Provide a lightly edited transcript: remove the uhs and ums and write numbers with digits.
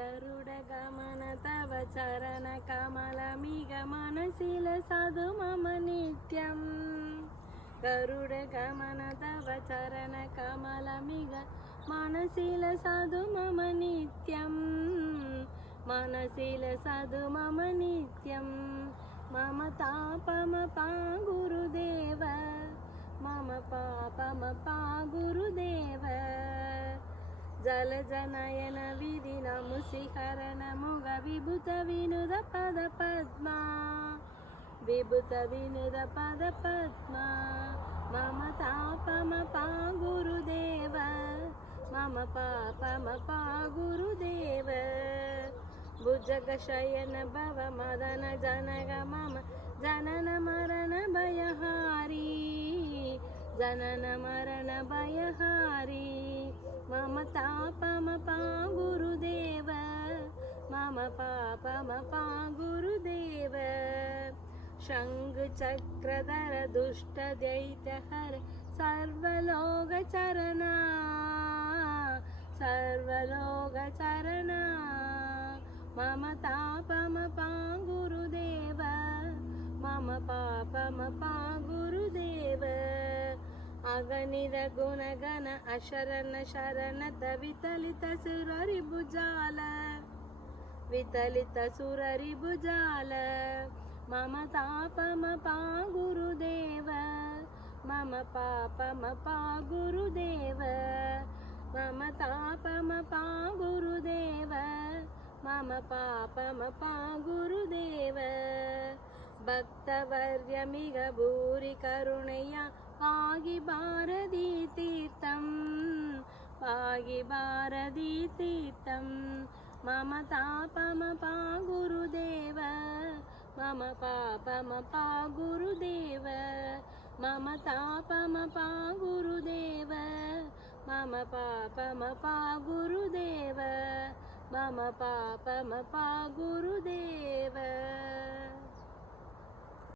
गरुडगमन तव चरण कमलमिग मनसिल सदु मम नित्यम् गरुडगमन तव चरण कमलमिग मनसिल सदु मम नित्यम् मनसिल सदु मम नित्यम् मम तापमपा गुरुदेव मम पापमपा गुरुदेव जलजनयन विधि नमुसिहरण मुग विभुत विनुद पद पद्मा विभुत विनुद पद पद्मा मम तापमपा गुरुदेव मम पापमपा गुरुदेव भुजगशयन भव मदन जनग मम जनन मरण भयहारी जनन मरण भयहारी मम तापमपा गुरुदेव मम पापमपा गुरुदेव शङ्ख चक्रधर दुष्ट दैत्यहर सर्वलोकचरणा सर्वलोकचरणा मम तापमपा गुरुदेव मम पापमपा गुरुदेव अगणित गुणगण अशरण शरणत वितलित सुररिभुजाल वितलित सुररिभुजाल मम तापमपा गुरुदेव मम पापमपा गुरुदेव मम तापमपा गुरुदेव मम पापमपा गुरुदेव भक्तवर्यमिग भूरि करुणया पाहि भारती तीर्थं मम तापमपा गुरुदेव मम पापमपा गुरुदेव मम तापमपा गुरुदेव मम पापमपा गुरुदेव मम पापमपा गुरुदेव।